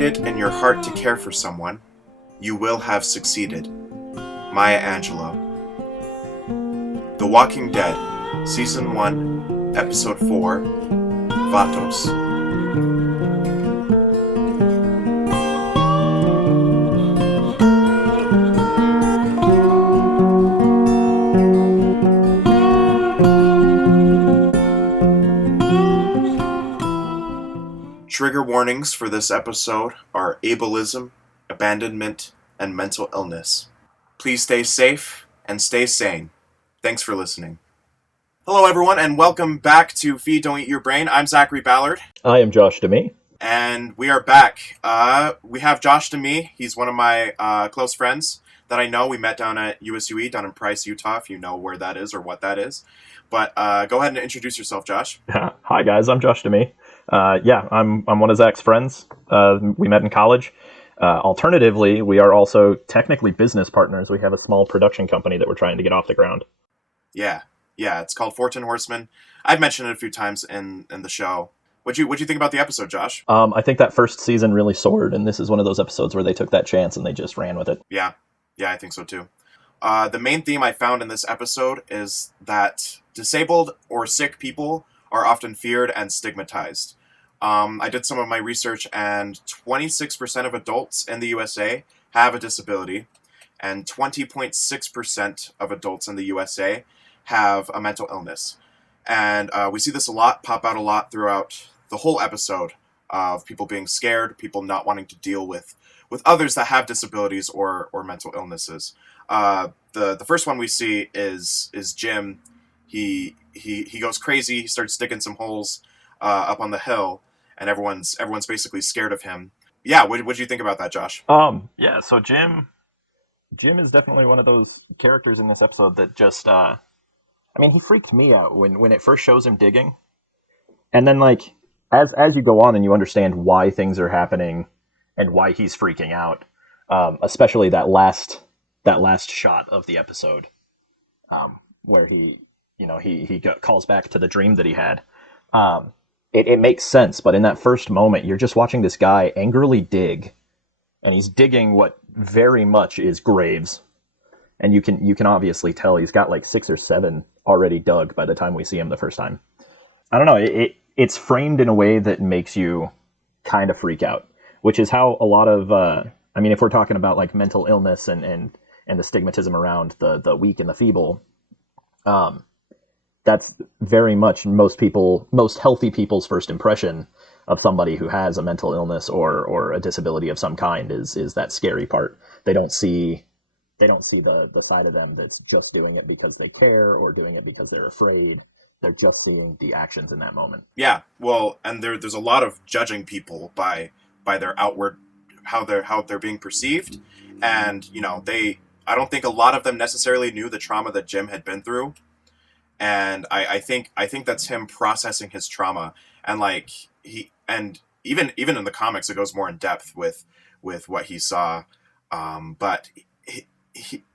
find it in your heart to care for someone, you will have succeeded. Maya Angelou. The Walking Dead, Season 1, Episode 4, Vatos. Trigger warnings for this episode are ableism, abandonment, and mental illness. Please stay safe and stay sane. Thanks for listening. Hello everyone and welcome back to Feed Don't Eat Your Brain. I'm Zachary Ballard. I am Josh deMie. And we are back. We have Josh deMie. He's one of my close friends that I know. We met down at USUE, down in Price, Utah, if you know where that is or what that is. But go ahead and introduce yourself, Josh. Hi guys, I'm Josh deMie. I'm one of Zach's friends. We met in college. Alternatively, we are also technically business partners. We have a small production company that we're trying to get off the ground. Yeah, it's called 14 Horsemen. I've mentioned it a few times in the show. What'd you think about the episode, Josh? I think that first season really soared, and this is one of those episodes where they took that chance and they just ran with it. Yeah, I think so too. The main theme I found in this episode is that disabled or sick people are often feared and stigmatized. I did some of my research, and 26% of adults in the USA have a disability, and 20.6% of adults in the USA have a mental illness. And we see this pop out a lot throughout the whole episode of people being scared, people not wanting to deal with others that have disabilities or mental illnesses. The first one we see is Jim. He goes crazy. He starts digging some holes up on the hill, and everyone's basically scared of him. Yeah, what do you think about that, Josh? So Jim is definitely one of those characters in this episode that just he freaked me out when it first shows him digging. And then as you go on and you understand why things are happening and why he's freaking out, especially that last shot of the episode, where he calls back to the dream that he had. It makes sense, but in that first moment, you're just watching this guy angrily dig, and he's digging what very much is graves, and you can obviously tell he's got 6 or 7 already dug by the time we see him the first time. I don't know, it's framed in a way that makes you kind of freak out, which is how a lot of, if we're talking about mental illness and the stigmatism around the weak and the feeble, that's very much most healthy people's first impression of somebody who has a mental illness or a disability of some kind is that scary part. They don't see the side of them that's just doing it because they care or doing it because they're afraid. They're just seeing the actions in that moment. Yeah, well, and there's a lot of judging people by their outward, how they're being perceived, and I don't think a lot of them necessarily knew the trauma that Jim had been through. And I think that's him processing his trauma, and even in the comics it goes more in depth with what he saw. But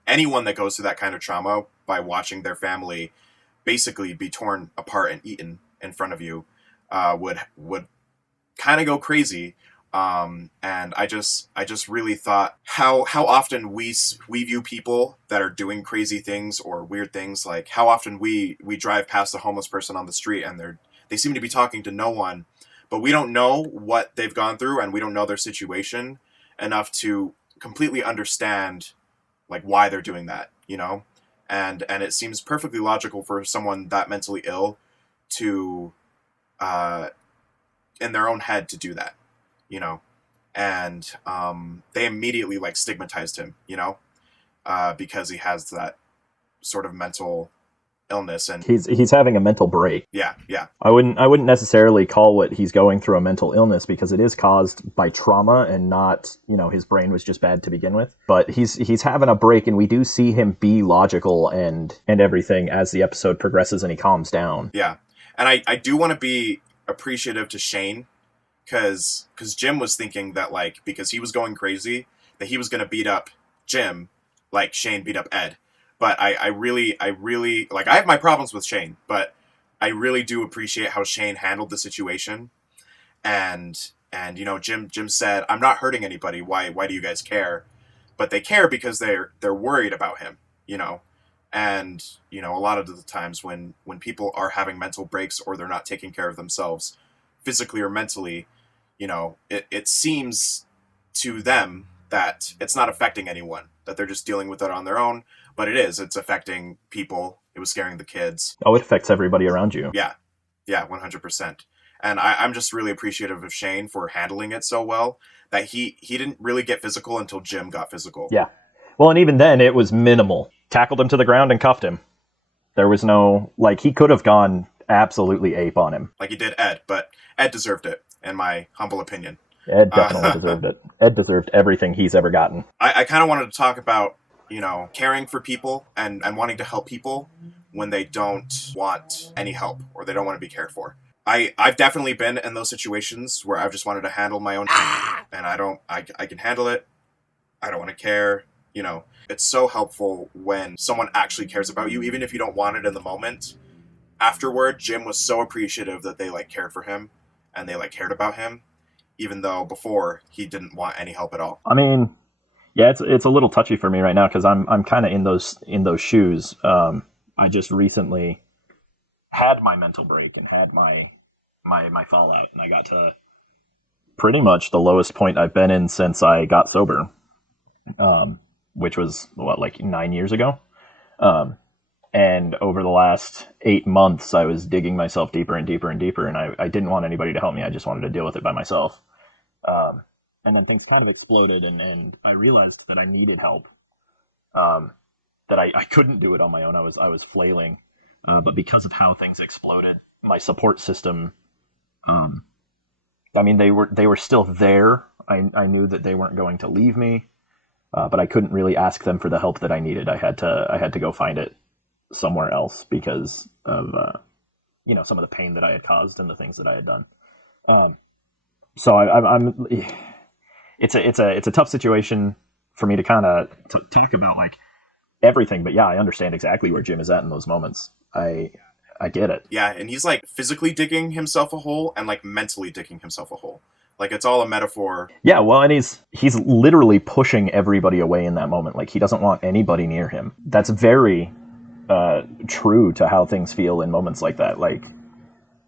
anyone that goes through that kind of trauma by watching their family basically be torn apart and eaten in front of you would kind of go crazy. And I just really thought how often we view people that are doing crazy things or weird things, like how often we drive past a homeless person on the street and they seem to be talking to no one, but we don't know what they've gone through and we don't know their situation enough to completely understand why they're doing that, and it seems perfectly logical for someone that mentally ill to in their own head to do that. And they immediately stigmatized him, because he has that sort of mental illness, and he's having a mental break. Yeah. I wouldn't necessarily call what he's going through a mental illness, because it is caused by trauma and not, his brain was just bad to begin with. But he's having a break, and we do see him be logical and everything as the episode progresses and he calms down. Yeah, and I do want to be appreciative to Shane. Because Jim was thinking that, because he was going crazy, that he was going to beat up Jim like Shane beat up Ed. But I really, I have my problems with Shane, but I really do appreciate how Shane handled the situation. And And Jim said, "I'm not hurting anybody. Why do you guys care?" But they care because they're worried about him. You know, and a lot of the times when people are having mental breaks or they're not taking care of themselves, physically or mentally, it seems to them that it's not affecting anyone, that they're just dealing with it on their own. But it is. It's affecting people. It was scaring the kids. Oh, it affects everybody around you. Yeah. Yeah, 100%. And I'm just really appreciative of Shane for handling it so well that he didn't really get physical until Jim got physical. Yeah. Well, and even then, it was minimal. Tackled him to the ground and cuffed him. There was no, he could have gone absolutely ape on him. Like he did Ed, but Ed deserved it, in my humble opinion. Ed definitely deserved it. Ed deserved everything he's ever gotten. I kind of wanted to talk about, caring for people and wanting to help people when they don't want any help or they don't want to be cared for. I've definitely been in those situations where I've just wanted to handle my own and I can handle it. I don't want to care. It's so helpful when someone actually cares about you, even if you don't want it in the moment. Afterward, Jim was so appreciative that they cared for him and they cared about him, even though before he didn't want any help at all. I mean, yeah, it's a little touchy for me right now because I'm kind of in those shoes. I just recently had my mental break and had my fallout, and I got to pretty much the lowest point I've been in since I got sober, which was 9 years ago. And over the last 8 months, I was digging myself deeper and deeper and deeper, and I didn't want anybody to help me. I just wanted to deal with it by myself. And then things kind of exploded, and I realized that I needed help. That I couldn't do it on my own. I was flailing. But because of how things exploded, my support system, they were still there. I knew that they weren't going to leave me, but I couldn't really ask them for the help that I needed. I had to go find it somewhere else because of some of the pain that I had caused and the things that I had done. So I'm it's a tough situation for me to kind of talk about everything, but yeah, I understand exactly where Jim is at in those moments. I get it. Yeah, and he's physically digging himself a hole and mentally digging himself a hole. It's all a metaphor. Yeah, well, and he's literally pushing everybody away in that moment. He doesn't want anybody near him. That's very true to how things feel in moments like that.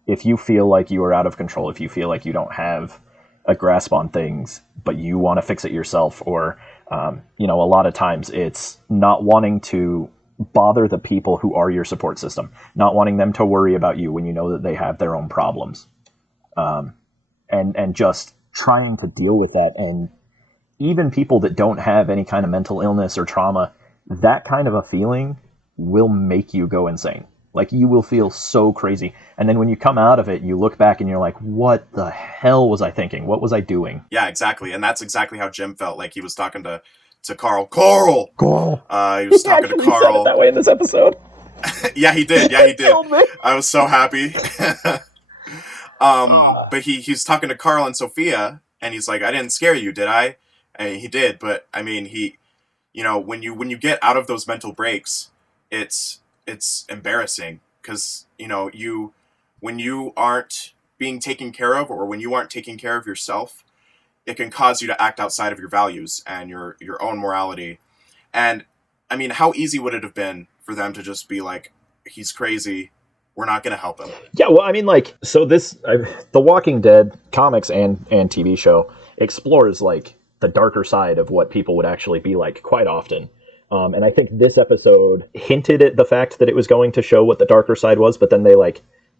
If you feel like you are out of control, if you feel like you don't have a grasp on things, but you want to fix it yourself, or a lot of times it's not wanting to bother the people who are your support system, not wanting them to worry about you when you know that they have their own problems, and just trying to deal with that. And even people that don't have any kind of mental illness or trauma, that kind of a feeling will make you go insane. You will feel so crazy. And then when you come out of it, you look back and you're like, what the hell was I thinking? What was I doing? Yeah, exactly. And that's exactly how Jim felt. He was talking to Carl. Carl! He was talking to Carl. Said it that way in this episode. Yeah, he did. Yeah, he did. I was so happy. But he's talking to Carl and Sophia, and he's like, I didn't scare you, did I? And he did, but I mean, when you get out of those mental breaks, it's embarrassing because when you aren't being taken care of, or when you aren't taking care of yourself, it can cause you to act outside of your values and your own morality. And I mean, how easy would it have been for them to just be like, he's crazy, we're not going to help him? Yeah, well, I mean, so this The Walking Dead comics and TV show explores the darker side of what people would actually be like quite often. And I think this episode hinted at the fact that it was going to show what the darker side was, but then they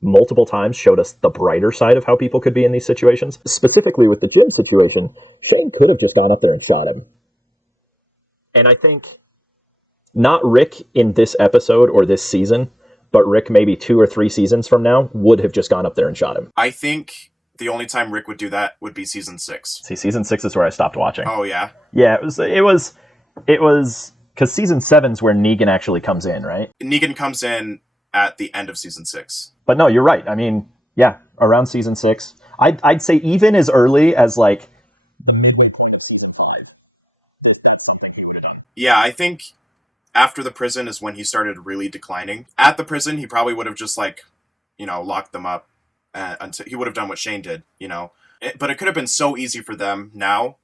multiple times showed us the brighter side of how people could be in these situations. Specifically with the Jim situation, Shane could have just gone up there and shot him. And I think not Rick in this episode or this season, but Rick maybe 2 or 3 seasons from now would have just gone up there and shot him. I think the only time Rick would do that would be season 6. See, season 6 is where I stopped watching. Oh, yeah? Yeah, it was because season 7's where Negan actually comes in, right? Negan comes in at the end of season 6. But no, you're right. I mean, yeah, around season 6. I'd say even as early as the midway point of season 5. That's something he would have done. Yeah, I think after the prison is when he started really declining. At the prison, he probably would have just locked them up until he would have done what Shane did, But it could have been so easy for them now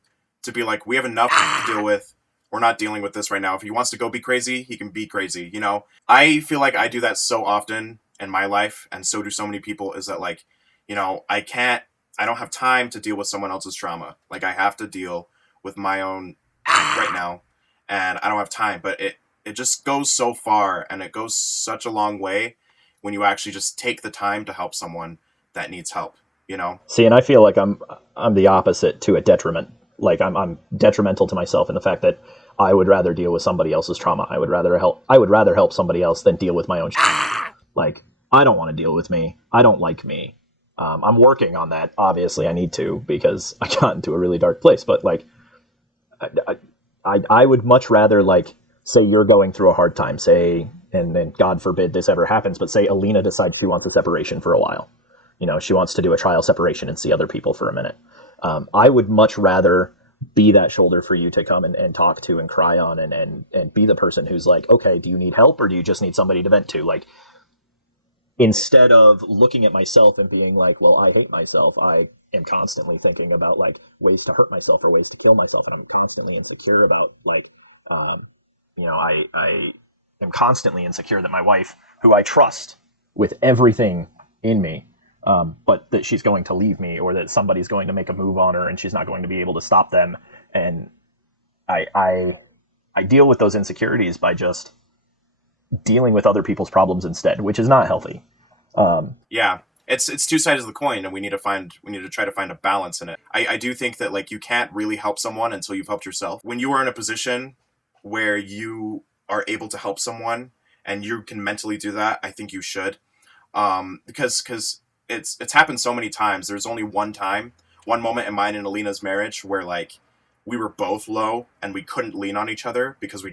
to be like, we have enough to deal with. We're not dealing with this right now. If he wants to go be crazy, he can be crazy. You know, I feel like I do that so often in my life, and so do so many people. Is that like, you know, I don't have time to deal with someone else's trauma. Like I have to deal with my own right now, and I don't have time. But it just goes so far, and it goes such a long way when you actually just take the time to help someone that needs help. You know? See, and I feel like I'm the opposite to a detriment. Like I'm detrimental to myself in the fact that I would rather deal with somebody else's trauma. I would rather help somebody else than deal with my own like I don't want to deal with me. I don't like me. I'm working on that. Obviously, I need to because I got into a really dark place. But like, I would much rather like say you're going through a hard time. Say, and then God forbid this ever happens, but say Alina decides she wants a separation for a while. You know, she wants to do a trial separation and see other people for a minute. I would much rather be that shoulder for you to come and talk to and cry on and be the person who's like, okay, do you need help or do you just need somebody to vent to? Like, instead of looking at myself and being like, well, I hate myself, I am constantly thinking about like ways to hurt myself or ways to kill myself. And I'm constantly insecure about like, you know, I am constantly insecure that my wife, who I trust with everything in me, but that she's going to leave me or that somebody's going to make a move on her and she's not going to be able to stop them. And I deal with those insecurities by just dealing with other people's problems instead, which is not healthy. Yeah, it's two sides of the coin, and we need to try to find a balance in it. I do think that like you can't really help someone until you've helped yourself. When you are in a position where you are able to help someone and you can mentally do that, I think you should, because it's happened so many times. There's only one moment in mine and Alina's marriage where like we were both low and we couldn't lean on each other because we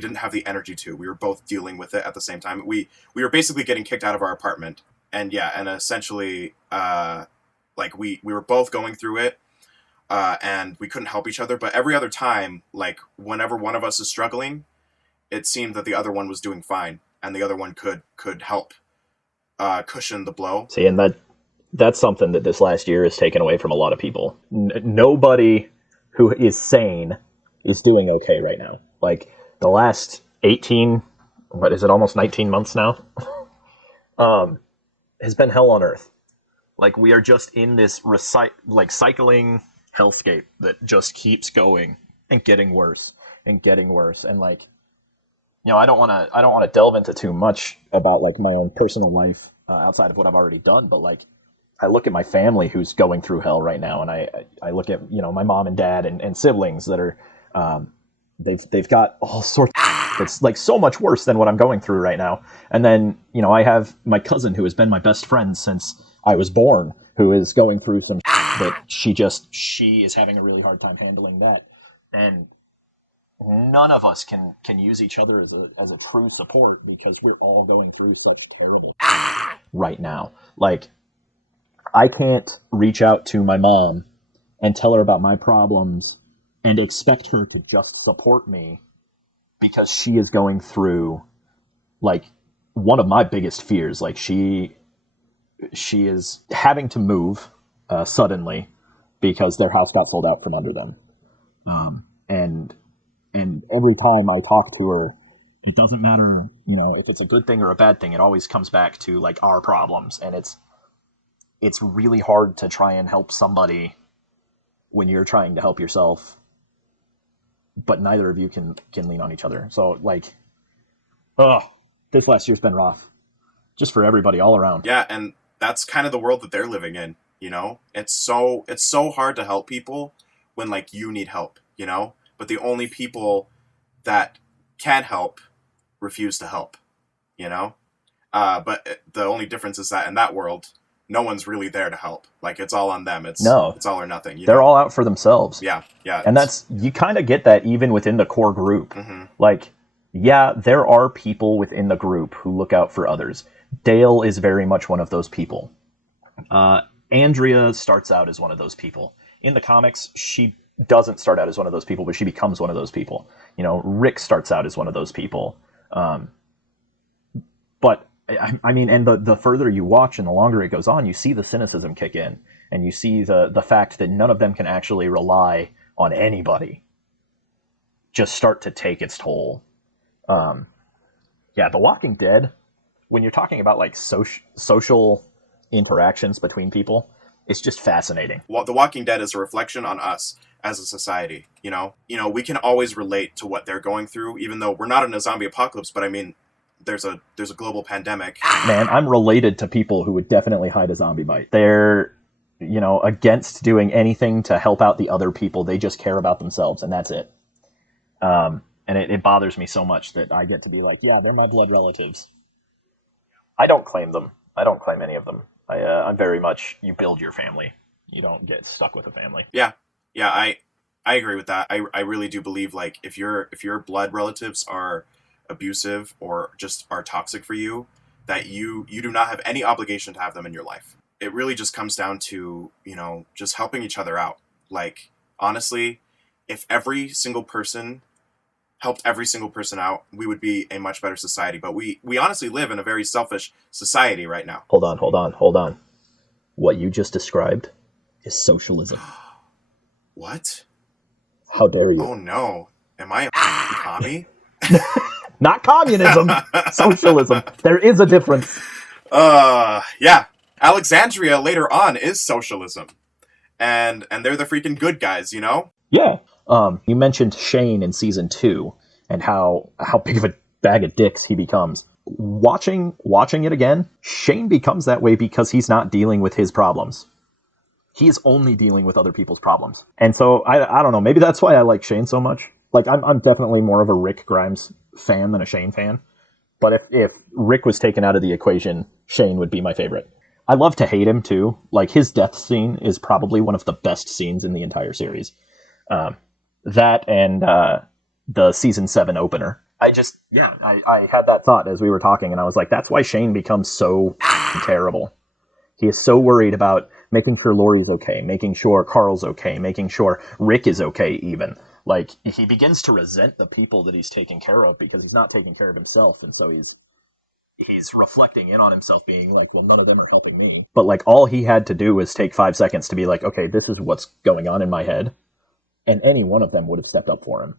didn't have the energy to. We were both dealing with it at the same time. We were basically getting kicked out of our apartment, and yeah, and essentially, like we were both going through it, and we couldn't help each other. But every other time, like whenever one of us is struggling, it seemed that the other one was doing fine, and the other one could help cushion the blow. See, and that's something that this last year has taken away from a lot of people. Nobody who is sane is doing okay right now. Like the last 18, what is it, almost 19 months now, has been hell on earth. Like we are just in this cycling hellscape that just keeps going and getting worse and getting worse. And like, you know, I don't want to delve into too much about like my own personal life outside of what I've already done, but like I look at my family who's going through hell right now, and I look at, you know, my mom and dad and siblings that are they've got all sorts it's like so much worse than what I'm going through right now. And then, you know, I have my cousin who has been my best friend since I was born, who is going through some that she is having a really hard time handling that. And none of us can use each other as a true support because we're all going through such terrible right now. Like I can't reach out to my mom and tell her about my problems and expect her to just support me because she is going through like one of my biggest fears. Like she is having to move suddenly because their house got sold out from under them. And every time I talk to her, it doesn't matter, you know, if it's a good thing or a bad thing, it always comes back to like our problems. And it's really hard to try and help somebody when you're trying to help yourself, but neither of you can lean on each other. So like, this last year's been rough just for everybody all around. Yeah. And that's kind of the world that they're living in. You know, it's so hard to help people when like you need help, you know, but the only people that can help refuse to help, you know? But the only difference is that in that world, no one's really there to help. Like it's all on them. It's all or nothing. They're all out for themselves. Yeah. And that's, you kind of get that even within the core group. Mm-hmm. Like, yeah, there are people within the group who look out for others. Dale is very much one of those people. Andrea starts out as one of those people. In the comics, she doesn't start out as one of those people, but she becomes one of those people. You know, Rick starts out as one of those people. But I mean, and the further you watch and the longer it goes on, you see the cynicism kick in, and you see the fact that none of them can actually rely on anybody just start to take its toll. Um, yeah, The Walking Dead, when you're talking about like social interactions between people, it's just fascinating. Well, The Walking Dead is a reflection on us as a society. We can always relate to what they're going through, even though we're not in a zombie apocalypse. But I mean, there's a global pandemic. Man, I'm related to people who would definitely hide a zombie bite. They're, against doing anything to help out the other people. They just care about themselves, and that's it. And it bothers me so much that I get to be like, yeah, they're my blood relatives. I don't claim them. I don't claim any of them. I'm very much, you build your family. You don't get stuck with a family. Yeah, I agree with that. I really do believe, like, if your blood relatives are abusive or just are toxic for you, that you do not have any obligation to have them in your life. It really just comes down to, just helping each other out. Like, honestly, if every single person helped every single person out, we would be a much better society. But we honestly live in a very selfish society right now. Hold on. What you just described is socialism. What? How dare you? Oh no. Am I a commie? Not communism, socialism. There is a difference. Yeah. Alexandria later on is socialism. And they're the freaking good guys, Yeah. You mentioned Shane in season 2 and how big of a bag of dicks he becomes. Watching it again, Shane becomes that way because he's not dealing with his problems. He is only dealing with other people's problems. And so I don't know, maybe that's why I like Shane so much. Like I'm definitely more of a Rick Grimes fan than a Shane fan. But if Rick was taken out of the equation, Shane would be my favorite. I love to hate him too. Like his death scene is probably one of the best scenes in the entire series. That and the season 7 opener. I had that thought as we were talking, and I was like, that's why Shane becomes so terrible. He is so worried about making sure Laurie's okay, making sure Carl's okay, making sure Rick is okay even. Like, he begins to resent the people that he's taking care of because he's not taking care of himself, and so he's reflecting in on himself, being like, well, none of them are helping me. But, like, all he had to do was take 5 seconds to be like, okay, this is what's going on in my head, and any one of them would have stepped up for him.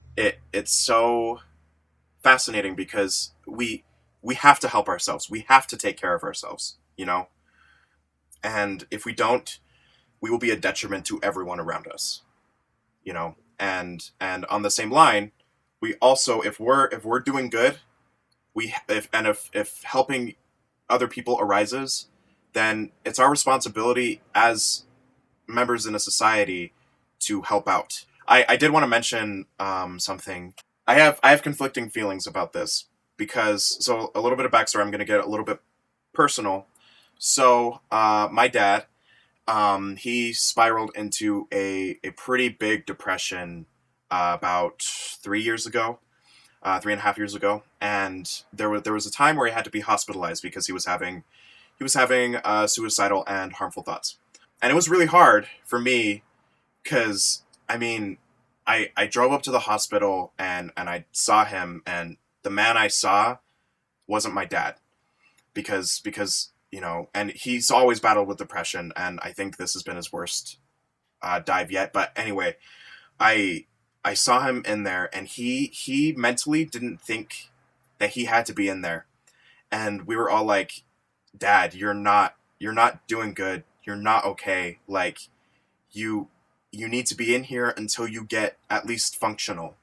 It's so fascinating because we have to help ourselves. We have to take care of ourselves, And if we don't, we will be a detriment to everyone around us, And on the same line, we also, if we're doing good, if helping other people arises, then it's our responsibility as members in a society to help out. I did want to mention something. I have conflicting feelings about this because, so a little bit of backstory, I'm going to get a little bit personal. So my dad, he spiraled into a pretty big depression about 3 years ago, 3.5 years ago, and there was a time where he had to be hospitalized because he was having suicidal and harmful thoughts, and it was really hard for me because I mean, I drove up to the hospital and I saw him, and the man I saw wasn't my dad because and he's always battled with depression, and I think this has been his worst dive yet. But anyway, I saw him in there, and he mentally didn't think that he had to be in there, and we were all like, "Dad, you're not doing good. You're not okay. Like, you need to be in here until you get at least functional,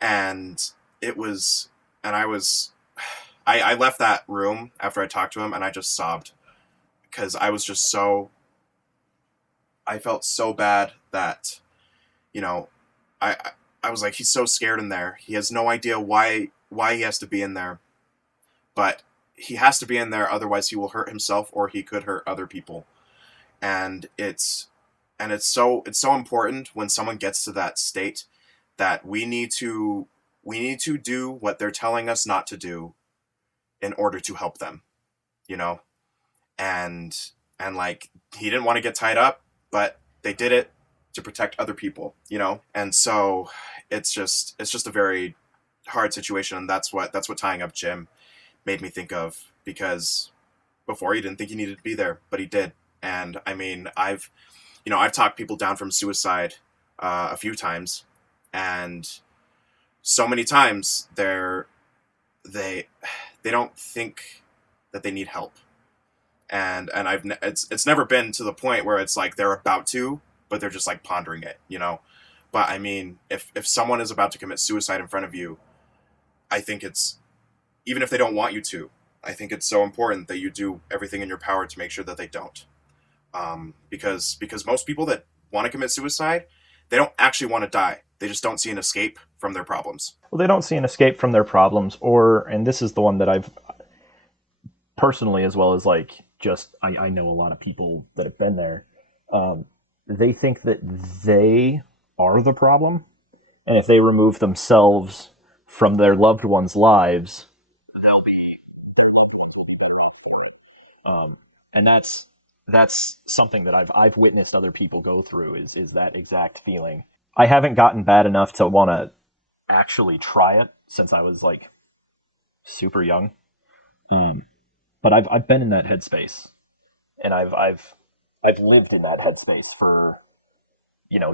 And it was, and I left that room after I talked to him, and I just sobbed because I was just I felt so bad that, I was like, he's so scared in there. He has no idea why he has to be in there, but he has to be in there. Otherwise he will hurt himself, or he could hurt other people. And it's so important when someone gets to that state that we need to do what they're telling us not to do in order to help them, and like, he didn't want to get tied up, but they did it to protect other people, and so it's just a very hard situation, and that's what tying up Jim made me think of, because before he didn't think he needed to be there, but he did. And I mean, I've talked people down from suicide a few times, and so many times they they don't think that they need help, and it's never been to the point where it's like they're about to, but they're just like pondering it, you know. But I mean, if someone is about to commit suicide in front of you, I think it's, even if they don't want you to, I think it's so important that you do everything in your power to make sure that they don't. Because most people that want to commit suicide, they don't actually want to die. They just don't see an escape from their problems. Well, they don't see an escape from their problems, or, and this is the one that I've personally, as well as like just I know a lot of people that have been there. They think that they are the problem, and if they remove themselves from their loved ones' lives, their loved ones will be better off for it. And that's something that I've witnessed other people go through, is that exact feeling. I haven't gotten bad enough to want to actually try it since I was like super young. Um, but I've been in that headspace, and I've lived in that headspace for,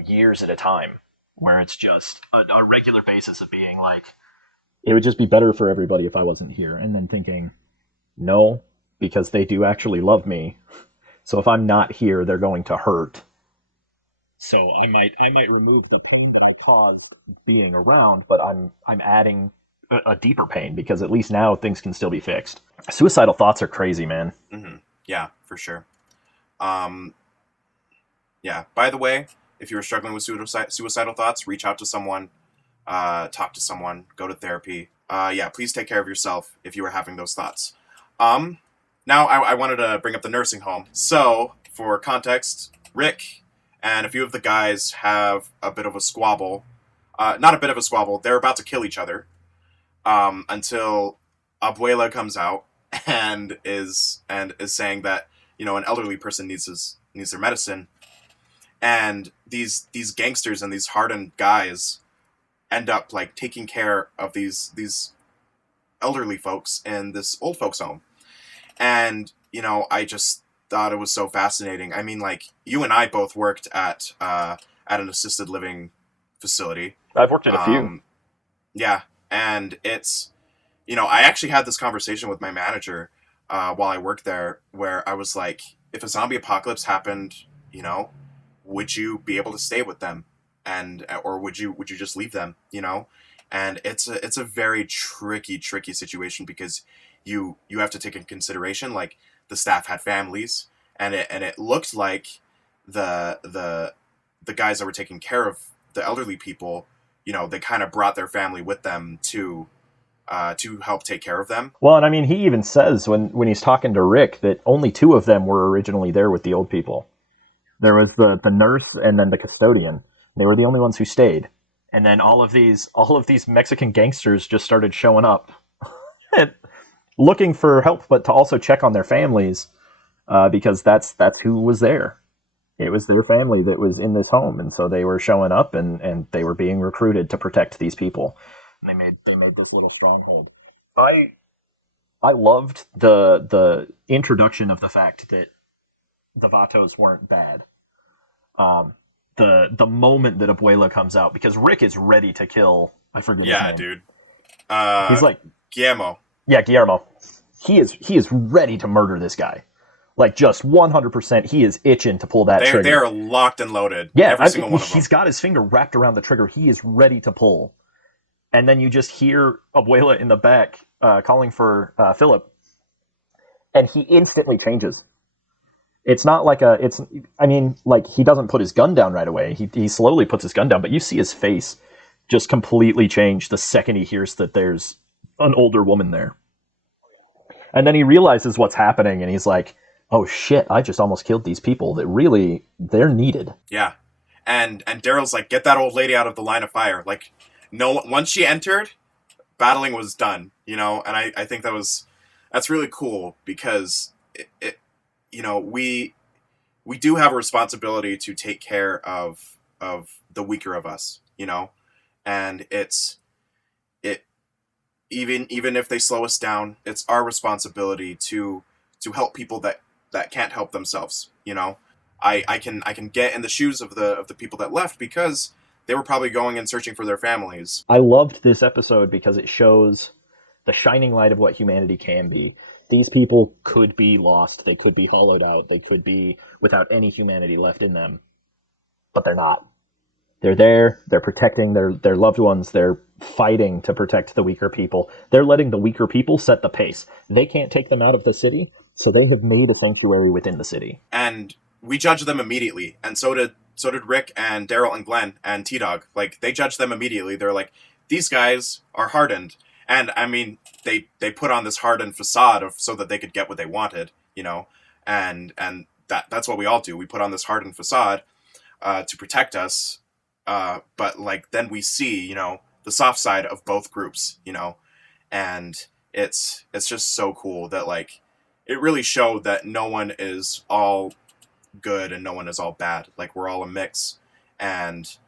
years at a time, where it's just a regular basis of being like, it would just be better for everybody if I wasn't here, and then thinking, no, because they do actually love me. So if I'm not here, they're going to hurt. So I might remove the pain that I caused being around, but I'm adding a deeper pain, because at least now things can still be fixed. Suicidal thoughts are crazy, man. Mm-hmm. Yeah, for sure. Um, yeah. By the way, if you're struggling with suicidal thoughts, reach out to someone, talk to someone, go to therapy. Yeah, please take care of yourself if you are having those thoughts. Um, Now, I wanted to bring up the nursing home. So, for context, Rick and a few of the guys have a bit of a squabble. Not a bit of a squabble. They're about to kill each other, until Abuela comes out and is saying that, an elderly person needs their medicine, and these gangsters and these hardened guys end up like taking care of these elderly folks in this old folks home. And I just thought it was so fascinating. I mean, like, you and I both worked at an assisted living facility. I've worked in a few. Yeah, and it's, I actually had this conversation with my manager while I worked there, where I was like, if a zombie apocalypse happened, would you be able to stay with them, and or would you just leave them? And it's a very tricky situation, because you have to take in consideration, like, the staff had families, and it looked like the guys that were taking care of the elderly people, they kind of brought their family with them to help take care of them. Well, and I mean, he even says when he's talking to Rick that only two of them were originally there with the old people. There was the nurse and then the custodian. They were the only ones who stayed. And then all of these Mexican gangsters just started showing up, looking for help, but to also check on their families, because that's who was there. It was their family that was in this home, and so they were showing up, and they were being recruited to protect these people. And they made this little stronghold. I loved the introduction of the fact that the Vatos weren't bad. The moment that Abuela comes out, because Rick is ready to kill. I forget. Yeah, dude. He's like Guillermo. Yeah, Guillermo. He is ready to murder this guy. Like, just 100%, he is itching to pull that trigger. They're locked and loaded. Yeah, every single one of them. He's got his finger wrapped around the trigger. He is ready to pull. And then you just hear Abuela in the back calling for Philip, and he instantly changes. It's not like he doesn't put his gun down right away. He slowly puts his gun down, but you see his face just completely change the second he hears that there's an older woman there. And then he realizes what's happening, and he's like, oh shit, I just almost killed these people that really, they're needed. Yeah. And Daryl's like, get that old lady out of the line of fire. Like, no, once she entered, battling was done, and I think that's really cool, because we do have a responsibility to take care of the weaker of us, and even if they slow us down, it's our responsibility to help people that can't help themselves. You know, I can get in the shoes of the people that left because they were probably going and searching for their families. I loved this episode because it shows the shining light of what humanity can be. These people could be lost, they could be hollowed out, they could be without any humanity left in them, but they're not. They're there, they're protecting their loved ones, they're fighting to protect the weaker people. They're letting the weaker people set the pace. They can't take them out of the city, so they have made a sanctuary within the city. And we judged them immediately, and so did Rick and Daryl and Glenn and T Dog. Like, they judged them immediately. They're like, these guys are hardened, and I mean, they put on this hardened facade of so that they could get what they wanted, you know, and that's what we all do. We put on this hardened facade to protect us, but like then we see, you know, the soft side of both groups, you know, and it's just so cool that like it really showed that no one is all good and no one is all bad. Like, we're all a mix, and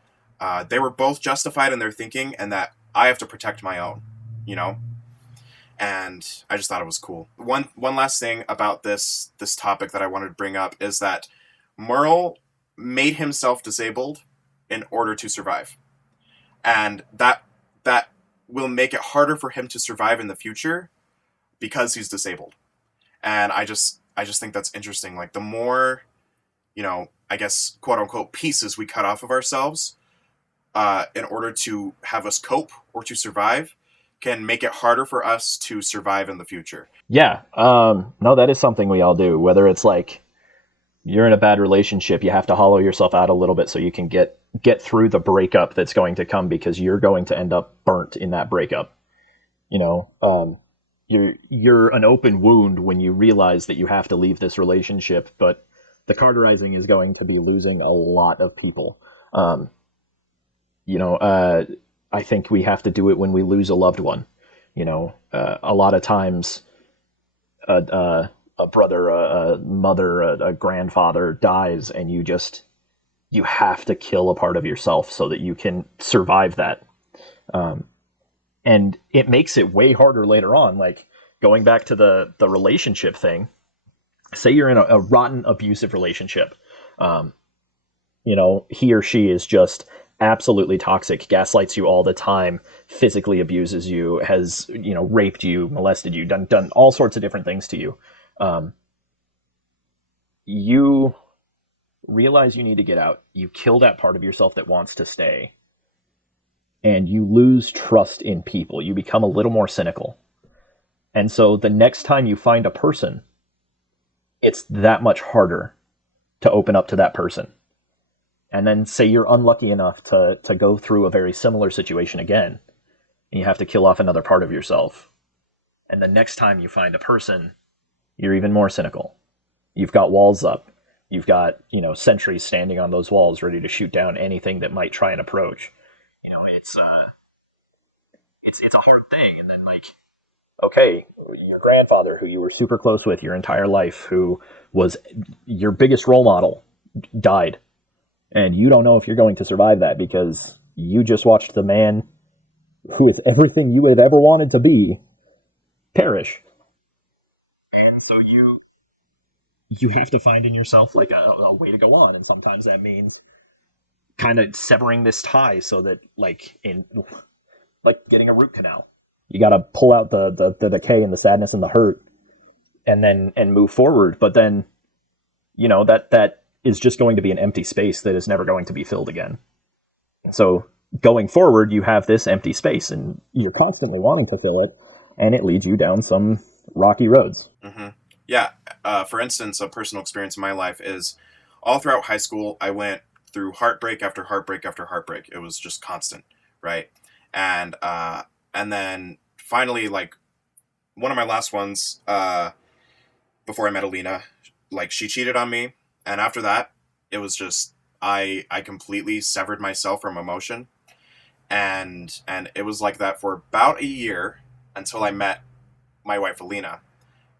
they were both justified in their thinking, and that I have to protect my own, you know. And I just thought it was cool. One last thing about this topic that I wanted to bring up is that Merle made himself disabled in order to survive, and that will make it harder for him to survive in the future because he's disabled. And I just think that's interesting. Like, the more, you know, I guess, quote unquote, pieces we cut off of ourselves in order to have us cope or to survive can make it harder for us to survive in the future. Yeah, no, that is something we all do. Whether it's like you're in a bad relationship, you have to hollow yourself out a little bit so you can get through the breakup that's going to come, because you're going to end up burnt in that breakup. You know, you're an open wound when you realize that you have to leave this relationship, but the Carterizing is going to be losing a lot of people. You know, I think we have to do it when we lose a loved one. You know, a lot of times, a brother, a mother, a grandfather dies, and you have to kill a part of yourself so that you can survive that. And it makes it way harder later on. Like, going back to the relationship thing, say you're in a rotten, abusive relationship. You know, he or she is just absolutely toxic, gaslights you all the time, physically abuses you, has, you know, raped you, molested you, done all sorts of different things to you. You realize you need to get out. You kill that part of yourself that wants to stay. And you lose trust in people. You become a little more cynical. And so the next time you find a person, it's that much harder to open up to that person. And then say you're unlucky enough to go through a very similar situation again, and you have to kill off another part of yourself. And the next time you find a person, you're even more cynical. You've got walls up. You've got, you know, sentries standing on those walls ready to shoot down anything that might try and approach. You know, it's a hard thing. And then, like, okay, your grandfather, who you were super close with your entire life, who was your biggest role model, died. And you don't know if you're going to survive that, because you just watched the man who is everything you had ever wanted to be perish. And so you have to find in yourself like a way to go on. And sometimes that means kind of severing this tie so that, like getting a root canal, you got to pull out the decay and the sadness and the hurt, and move forward. But then, you know, that is just going to be an empty space that is never going to be filled again. So going forward, you have this empty space, and you're constantly wanting to fill it, and it leads you down some rocky roads. Mm-hmm. Yeah. For instance, a personal experience in my life is all throughout high school, I went through heartbreak after heartbreak after heartbreak. It was just constant, right? And then finally, like, one of my last ones, before I met Alina, like, she cheated on me. And after that, it was just, I completely severed myself from emotion. And it was like that for about a year until I met my wife, Alina.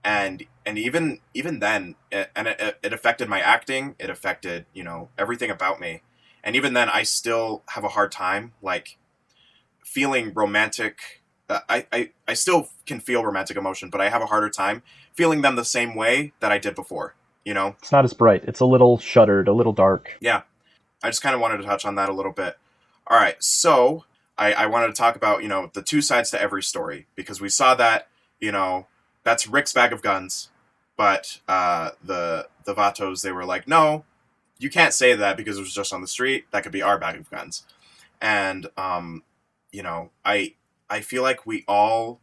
And even then, it affected my acting. It affected, you know, everything about me. And even then, I still have a hard time, like, feeling romantic I still can feel romantic emotion, but I have a harder time feeling them the same way that I did before. You know? It's not as bright. It's a little shuttered, a little dark. Yeah. I just kind of wanted to touch on that a little bit. All right, so I wanted to talk about, the two sides to every story, because we saw that, that's Rick's bag of guns, but the Vatos, they were like, no, you can't say that because it was just on the street. That could be our bag of guns. And, I feel like we all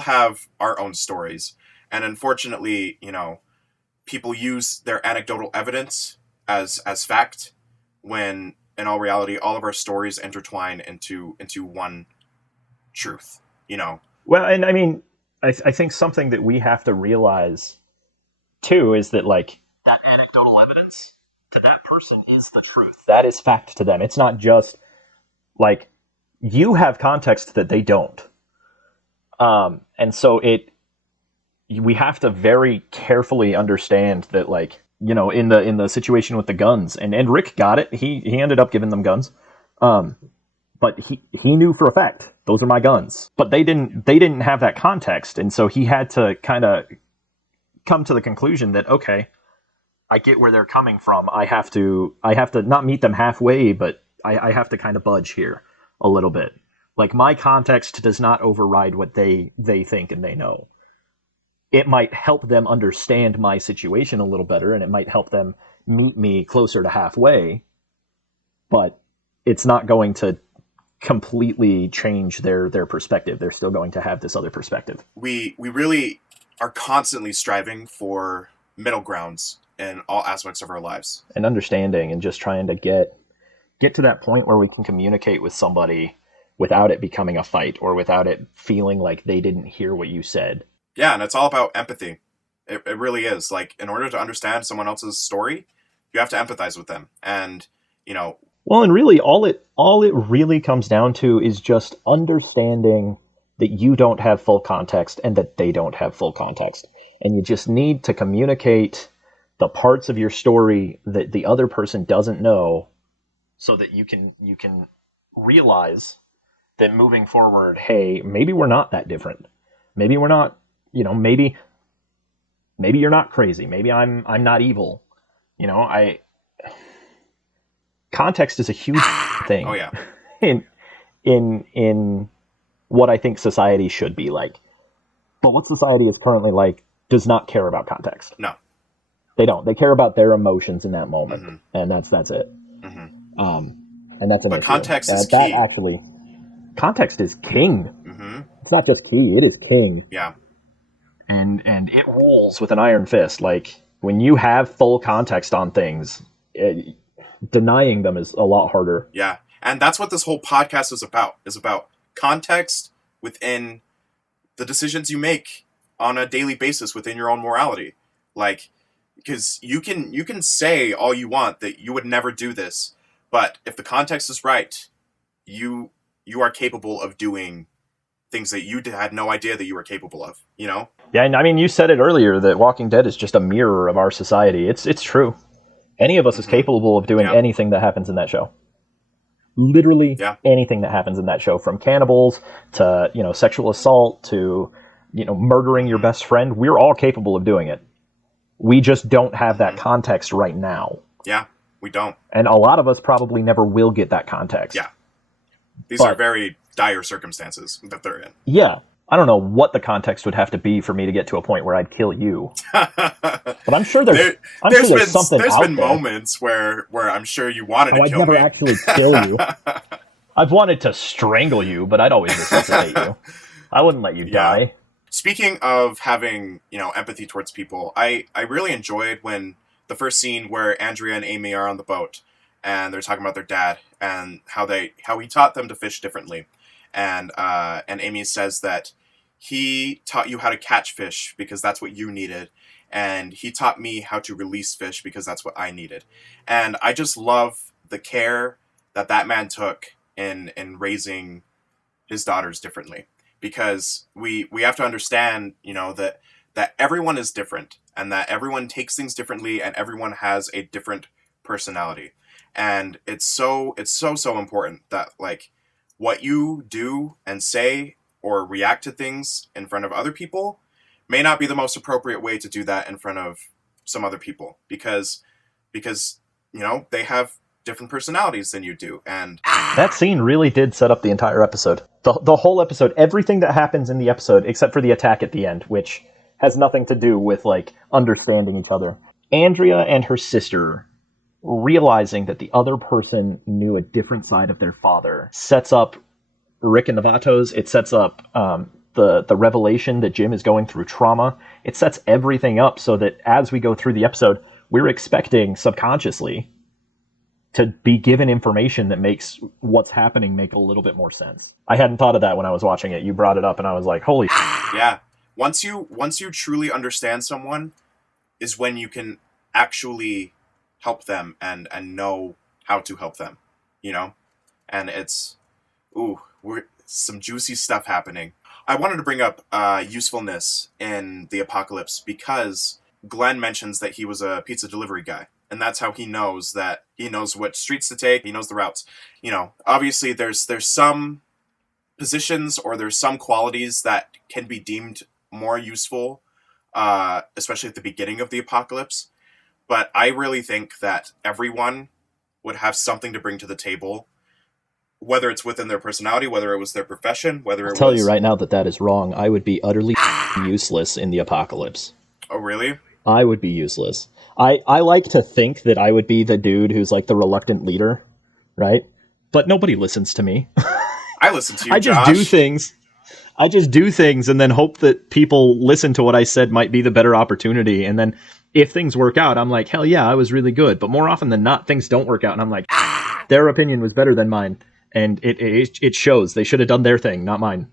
have our own stories. And unfortunately, people use their anecdotal evidence as fact, when in all reality all of our stories intertwine into one truth. Well, and I mean, I think something that we have to realize too is that, like, that anecdotal evidence to that person is the truth. That is fact to them. It's not just like you have context that they don't. And so we have to very carefully understand that, like, in the situation with the guns, and Rick got it. He ended up giving them guns. But he knew for a fact those are my guns. But they didn't have that context, and so he had to kind of come to the conclusion that, okay, I get where they're coming from. I have to not meet them halfway, but I have to kind of budge here a little bit. Like, my context does not override what they think and they know. It might help them understand my situation a little better, and it might help them meet me closer to halfway, but it's not going to completely change their perspective. They're still going to have this other perspective. We really are constantly striving for middle grounds in all aspects of our lives. And understanding, and just trying to get to that point where we can communicate with somebody without it becoming a fight, or without it feeling like they didn't hear what you said. Yeah, and it's all about empathy. It really is. Like, in order to understand someone else's story, you have to empathize with them. And, Well, and really, all it really comes down to is just understanding that you don't have full context and that they don't have full context. And you just need to communicate the parts of your story that the other person doesn't know, so that you can realize that moving forward, hey, maybe we're not that different. Maybe we're not, maybe you're not crazy. Maybe I'm not evil. Context is a huge thing. Oh yeah. in what I think society should be like. But what society is currently like does not care about context. No. They don't. They care about their emotions in that moment. Mm-hmm. And that's it. Mm-hmm. And that's an But issue. context is that key. Actually, context is king. Mm-hmm. It's not just key, it is king. Yeah. And it rules with an iron fist. Like, when you have full context on things, denying them is a lot harder. Yeah. And that's what this whole podcast is about context within the decisions you make on a daily basis within your own morality. Like, because you can say all you want that you would never do this, but if the context is right, you are capable of doing things that you had no idea that you were capable of, Yeah, and I mean, you said it earlier that Walking Dead is just a mirror of our society. It's true. Any of us is capable of doing anything that happens in that show. Literally anything that happens in that show, from cannibals to, sexual assault to, murdering your best friend. We're all capable of doing it. We just don't have that context right now. Yeah, we don't. And a lot of us probably never will get that context. Yeah. These are very dire circumstances that they're in. Yeah. I don't know what the context would have to be for me to get to a point where I'd kill you. But I'm sure there's something out there. There's been moments where I'm sure you wanted to kill me. I'd never actually kill you. I've wanted to strangle you, but I'd always resuscitate you. I wouldn't let you die. Speaking of having, empathy towards people, I really enjoyed when the first scene where Andrea and Amy are on the boat and they're talking about their dad and how he taught them to fish differently. And Amy says that he taught you how to catch fish because that's what you needed. And he taught me how to release fish because that's what I needed. And I just love the care that man took in raising his daughters differently. Because we have to understand, that everyone is different and that everyone takes things differently and everyone has a different personality. And it's so important that, like, what you do and say or react to things in front of other people may not be the most appropriate way to do that in front of some other people, because they have different personalities than you do. And that scene really did set up the entire episode. The whole episode, everything that happens in the episode, except for the attack at the end, which has nothing to do with, like, understanding each other. Andrea and her sister realizing that the other person knew a different side of their father sets up Rick and the Vatos. It sets up the revelation that Jim is going through trauma. It sets everything up so that as we go through the episode, we're expecting subconsciously to be given information that makes what's happening make a little bit more sense. I hadn't thought of that when I was watching it. You brought it up and I was like, holy yeah. Once you truly understand someone is when you can actually help them and know how to help them, And it's we're some juicy stuff happening. I wanted to bring up usefulness in the apocalypse because Glenn mentions that he was a pizza delivery guy. And that's how he knows what streets to take. He knows the routes. Obviously there's some positions or there's some qualities that can be deemed more useful, especially at the beginning of the apocalypse. But I really think that everyone would have something to bring to the table, whether it's within their personality, whether it was their profession, whether it was... I'll tell you right now that is wrong. I would be utterly useless in the apocalypse. Oh, really? I would be useless. I like to think that I would be the dude who's like the reluctant leader, right? But nobody listens to me. I listen to you, I just Josh. do things. I just do things and then hope that people listen to what I said might be the better opportunity. And then if things work out, I'm like, hell yeah, I was really good. But more often than not, things don't work out. And I'm like, their opinion was better than mine. And it shows. They should have done their thing, not mine.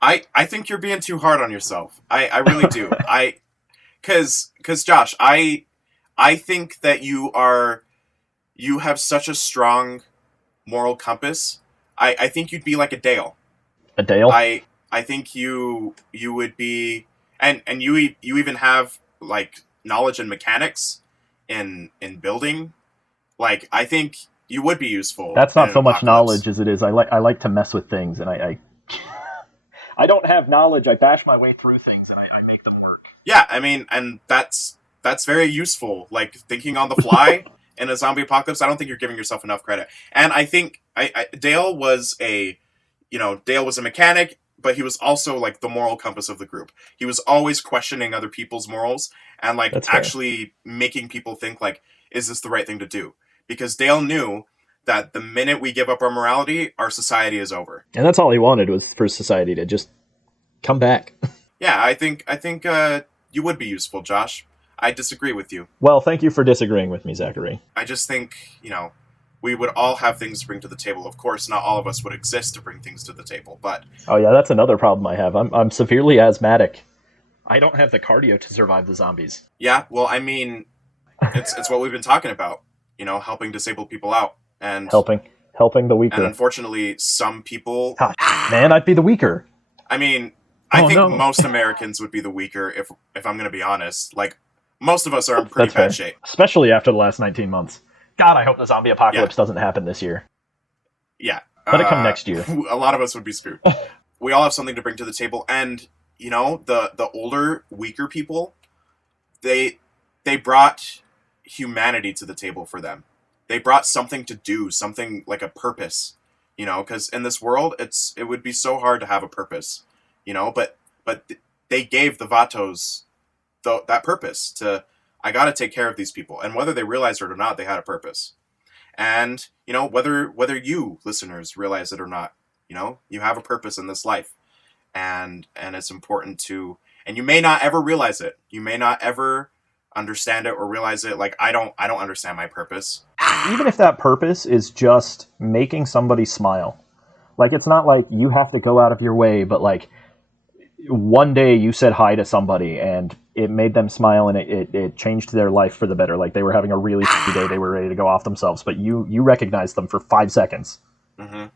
I think you're being too hard on yourself. I really do. Because Josh, I think that you have such a strong moral compass. I think you'd be like a Dale. A Dale? I think you would be, and you even have like knowledge in mechanics, in building. Like, I think you would be useful. That's not so much knowledge as it is. I like to mess with things, and I I don't have knowledge. I bash my way through things, and I make them work. Yeah, I mean, and that's very useful. Like, thinking on the fly in a zombie apocalypse, I don't think you're giving yourself enough credit. And I think Dale was a mechanic, but he was also like the moral compass of the group. He was always questioning other people's morals and like actually making people think like, is this the right thing to do? Because Dale knew that the minute we give up our morality, our society is over. And that's all he wanted, was for society to just come back. Yeah, I think you would be useful, Josh. I disagree with you. Well, thank you for disagreeing with me, Zachary. I just think, we would all have things to bring to the table. Of course, not all of us would exist to bring things to the table, but... Oh yeah, that's another problem I have. I'm severely asthmatic. I don't have the cardio to survive the zombies. Yeah, well, I mean, it's what we've been talking about. Helping disabled people out. And helping the weaker. And unfortunately, some people... Man, I'd be the weaker. I mean, I think most Americans would be the weaker, if I'm going to be honest. Like, most of us are in pretty bad shape. Especially after the last 19 months. God, I hope the zombie apocalypse doesn't happen this year. Yeah. Let it come next year. A lot of us would be screwed. We all have something to bring to the table. And, the older, weaker people, they brought humanity to the table for them. They brought something to do, something like a purpose, because in this world, it would be so hard to have a purpose, but they gave the Vatos that purpose to, I got to take care of these people. And whether they realized it or not, they had a purpose. And, whether you listeners realize it or not, you have a purpose in this life. And it's important to, and you may not ever realize it. You may not ever understand it or realize it. Like, I don't understand my purpose. Even if that purpose is just making somebody smile. Like, it's not like you have to go out of your way, but like one day you said hi to somebody and it made them smile and it changed their life for the better. Like, they were having a really shitty day, they were ready to go off themselves, but you recognized them for 5 seconds. Mm-hmm.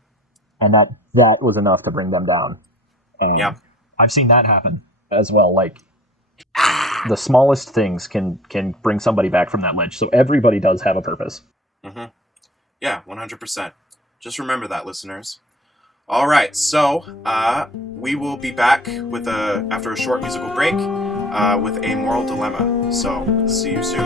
And that was enough to bring them down. And yeah. I've seen that happen as well. Like, the smallest things can bring somebody back from that ledge. So everybody does have a purpose. Mm-hmm. Yeah, 100%. Just remember that, listeners. All right, so we will be back with after a short musical break with a moral dilemma. So see you soon.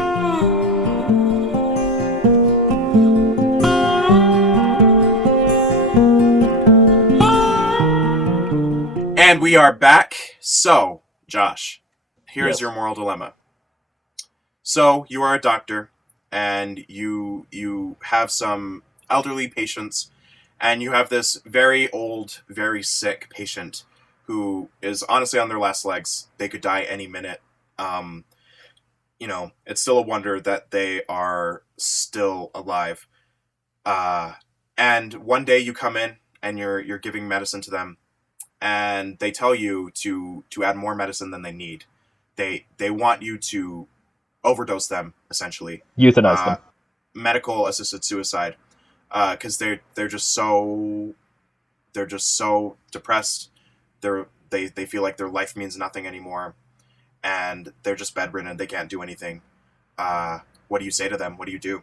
And we are back. So, Josh, here's Yes. your moral dilemma. So you are a doctor, and you have some elderly patients, and you have this very old, very sick patient who is honestly on their last legs. They could die any minute. Um, it's still a wonder that they are still alive. Uh, and one day you come in and you're giving medicine to them, and they tell you to add more medicine than they need. They want you to overdose them, essentially. Euthanize Uh, them. Medical assisted suicide, because they're just so depressed. They feel like their life means nothing anymore, and they're just bedridden. They can't do anything. What do you say to them? What do you do?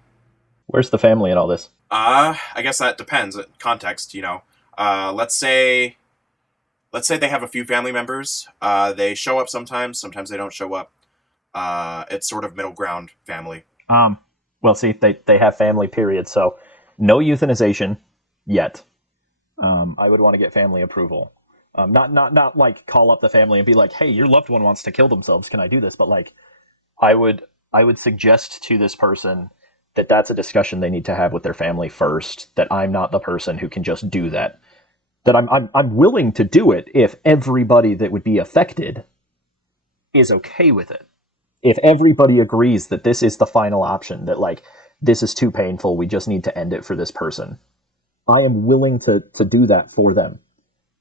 Where's the family in all this? I guess that depends. Context, let's say they have a few family members. They show up sometimes. Sometimes they don't show up. It's sort of middle ground family. Well, see, they have family, period. So no euthanization yet. I would want to get family approval. Not like call up the family and be like, hey, your loved one wants to kill themselves. Can I do this? But like, I would suggest to this person that that's a discussion they need to have with their family first. That I'm not the person who can just do that. That I'm willing to do it if everybody that would be affected is okay with it. If everybody agrees that this is the final option, that like this is too painful, we just need to end it for this person, I am willing to do that for them.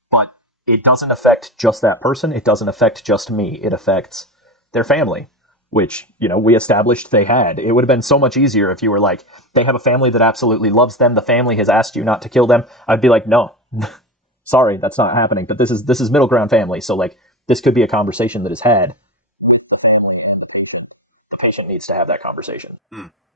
But it doesn't affect just that person. It doesn't affect just me. It affects their family, which, we established they had. It would have been so much easier if you were like, they have a family that absolutely loves them. The family has asked you not to kill them. I'd be like, no, sorry, that's not happening. But this is middle ground family. So like, this could be a conversation that is had. The patient needs to have that conversation.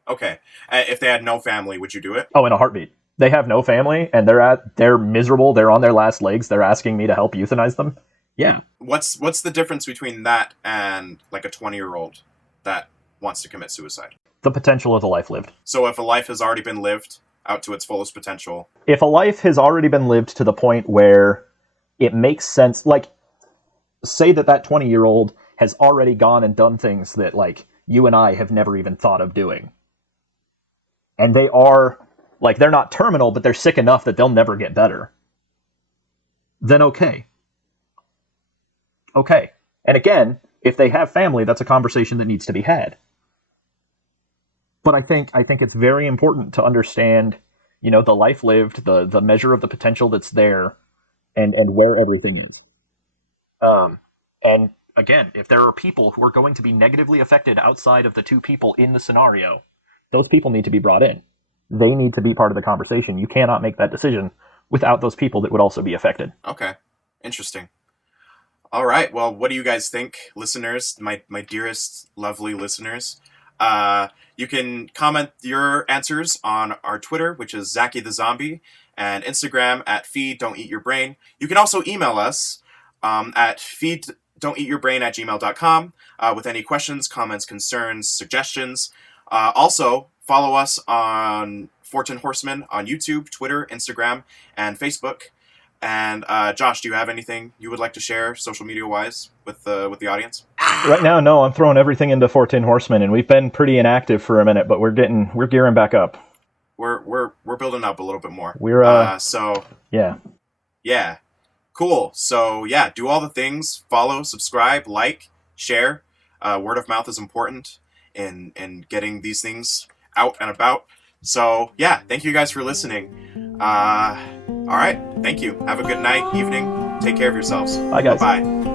Okay. If they had no family, would you do it? Oh, in a heartbeat. They have no family, and they're miserable. They're on their last legs. They're asking me to help euthanize them. Yeah. What's the difference between that and like a 20-year-old that wants to commit suicide? The potential of the life lived. So if a life has already been lived out to its fullest potential, If a life has already been lived to the point where it makes sense, like, say that 20-year-old has already gone and done things that, like, you and I have never even thought of doing. And they are, like, they're not terminal, but they're sick enough that they'll never get better. Then okay. Okay. And again, if they have family, that's a conversation that needs to be had. But I think it's very important to understand, the life lived, the measure of the potential that's there, and where everything is. And again, if there are people who are going to be negatively affected outside of the two people in the scenario, those people need to be brought in. They need to be part of the conversation. You cannot make that decision without those people that would also be affected. Okay. Interesting. All right. Well, what do you guys think, listeners, my dearest, lovely listeners? You can comment your answers on our Twitter, which is Zachy the Zombie, and Instagram at Feed Don't Eat Your Brain. You can also email us at feeddon'teatyourbrain@gmail.com with any questions, comments, concerns, suggestions. Also, follow us on 14 Horsemen on YouTube, Twitter, Instagram, and Facebook. And Josh, do you have anything you would like to share, social media-wise, with the audience? Right now, no, I'm throwing everything into 14 Horsemen, and we've been pretty inactive for a minute, but we're gearing back up. We're building up a little bit more. Yeah. Cool. So yeah, do all the things: follow, subscribe, like, share. Word of mouth is important in getting these things out and about. So yeah, thank you guys for listening. All right, thank you. Have a good night, evening. Take care of yourselves. Bye, guys. Bye.